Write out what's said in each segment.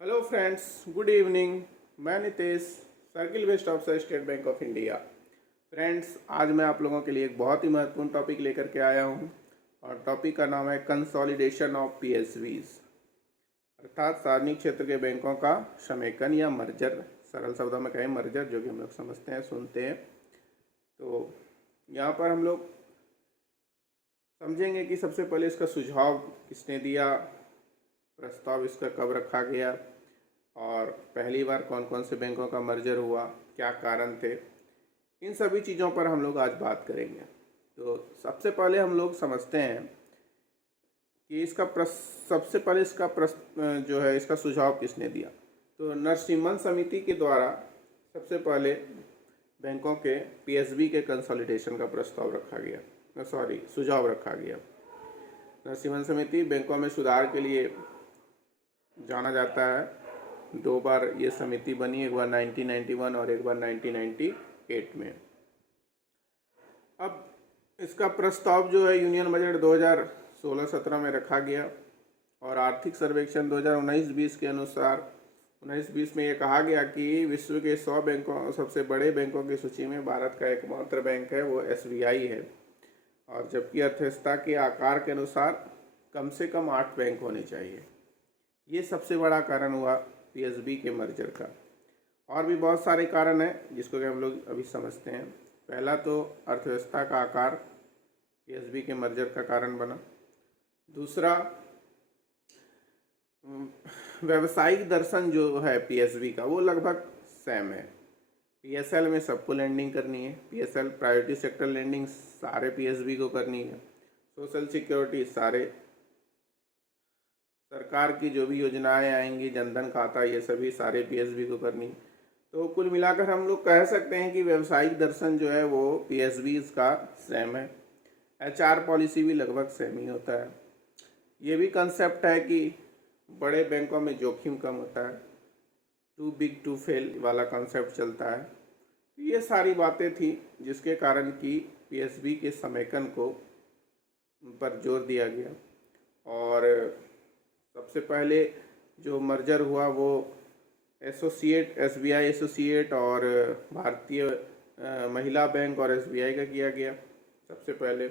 Hello friends, good evening. मैं Nitesh, circle west officer, state bank of India. Friends, आज मैं आप लोगों के लिए एक बहुत ही महत्वपूर्ण टॉपिक लेकर के आया हूं और टॉपिक का नाम है कंसोलिडेशन ऑफ पीएसवीज, अर्थात सार्वजनिक क्षेत्र के बैंकों का समेकन या मर्जर। सरल शब्दों में कहें मर्जर, जो कि हम लोग समझते हैं, सुनते हैं। तो यहाँ पर हम लोग समझेंगे कि सबसे पहले इसका सुझाव किसने दिया, प्रस्ताव इसका कब रखा गया और पहली बार कौन कौन से बैंकों का मर्जर हुआ, क्या कारण थे। इन सभी चीज़ों पर हम लोग आज बात करेंगे। तो सबसे पहले हम लोग समझते हैं कि सबसे पहले जो है इसका सुझाव किसने दिया। तो नरसिम्हन समिति के द्वारा सबसे पहले बैंकों के पीएसबी के कंसोलिडेशन का प्रस्ताव रखा गया, सुझाव रखा गया। नरसिम्हन समिति बैंकों में सुधार के लिए जाना जाता है। दो बार ये समिति बनी, एक बार 1991 और एक बार 1998 में। अब इसका प्रस्ताव जो है यूनियन बजट 2016-17 में रखा गया और आर्थिक सर्वेक्षण 2019-20 के अनुसार 19-20 में ये कहा गया कि विश्व के 100 बैंकों, सबसे बड़े बैंकों की सूची में भारत का एकमात्र बैंक है, वो एसबीआई है। और जबकि अर्थव्यवस्था के आकार के अनुसार कम से कम 8 बैंक होने चाहिए। ये सबसे बड़ा कारण हुआ पीएसबी के मर्जर का। और भी बहुत सारे कारण हैं जिसको कि हम लोग अभी समझते हैं। पहला तो अर्थव्यवस्था का आकार पीएसबी के मर्जर का कारण बना। दूसरा, व्यवसायिक दर्शन जो है पीएसबी का, वो लगभग सेम है। पीएसएल में सबको लैंडिंग करनी है, पीएसएल प्रायोरिटी सेक्टर लैंडिंग सारे पीएसबी को करनी है। सोशल सिक्योरिटी सारे, सरकार की जो भी योजनाएं आएंगी, जनधन खाता, ये सभी सारे पीएसबी को करनी। तो कुल मिलाकर हम लोग कह सकते हैं कि व्यवसायिक दर्शन जो है वो पीएसबी का सेम है। एचआर पॉलिसी भी लगभग सेम ही होता है। ये भी कंसेप्ट है कि बड़े बैंकों में जोखिम कम होता है, टू बिग टू फेल वाला कंसेप्ट चलता है। तो ये सारी बातें थी जिसके कारण कि पीएसबी के समेकन को पर जोर दिया गया। और सबसे पहले जो मर्जर हुआ वो एसबीआई एसोसिएट और भारतीय महिला बैंक और एसबीआई का किया गया सबसे पहले।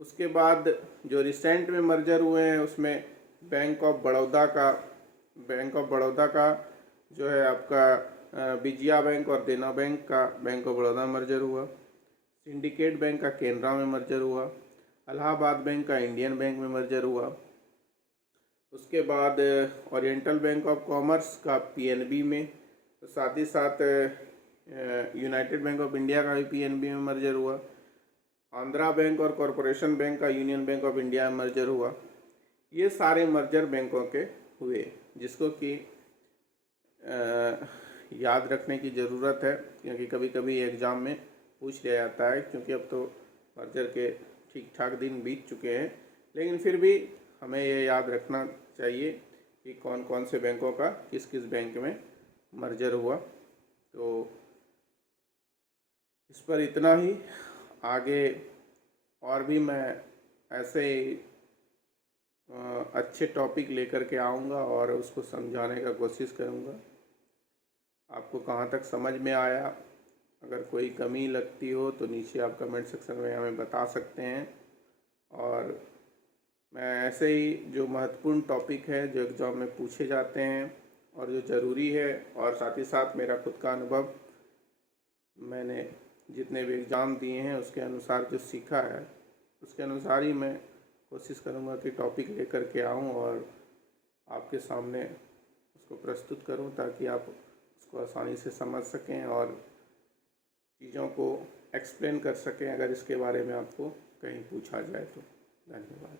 उसके बाद जो रिसेंट में मर्जर हुए हैं उसमें बैंक ऑफ बड़ौदा का जो है आपका विजया बैंक और देना बैंक का बैंक ऑफ बड़ौदा मर्जर हुआ। सिंडिकेट बैंक का केनरा में मर्जर हुआ। इलाहाबाद बैंक का इंडियन बैंक में मर्जर हुआ। उसके बाद ओरिएंटल बैंक ऑफ कॉमर्स का पीएनबी में, तो साथ ही साथ यूनाइटेड बैंक ऑफ इंडिया का भी पीएनबी में मर्जर हुआ। आंध्रा बैंक और कॉरपोरेशन बैंक का यूनियन बैंक ऑफ इंडिया में मर्जर हुआ। ये सारे मर्जर बैंकों के हुए, जिसको कि याद रखने की ज़रूरत है, क्योंकि कभी कभी एग्ज़ाम में पूछ लिया जाता है। क्योंकि अब तो मर्जर के ठीक ठाक दिन बीत चुके हैं, लेकिन फिर भी हमें ये याद रखना चाहिए कि कौन कौन से बैंकों का किस किस बैंक में मर्जर हुआ। तो इस पर इतना ही। आगे और भी मैं ऐसे अच्छे टॉपिक लेकर के आऊँगा और उसको समझाने का कोशिश करूँगा। आपको कहाँ तक समझ में आया, अगर कोई कमी लगती हो तो नीचे आप कमेंट सेक्शन में हमें बता सकते हैं। और मैं ऐसे ही जो महत्वपूर्ण टॉपिक है, जो एग्ज़ाम में पूछे जाते हैं और जो ज़रूरी है, और साथ ही साथ मेरा खुद का अनुभव, मैंने जितने भी एग्ज़ाम दिए हैं उसके अनुसार जो सीखा है उसके अनुसार ही मैं कोशिश करूँगा कि टॉपिक लेकर के आऊँ और आपके सामने उसको प्रस्तुत करूँ, ताकि आप उसको आसानी से समझ सकें और चीज़ों को एक्सप्लेन कर सकें अगर इसके बारे में आपको कहीं पूछा जाए तो। धन्यवाद।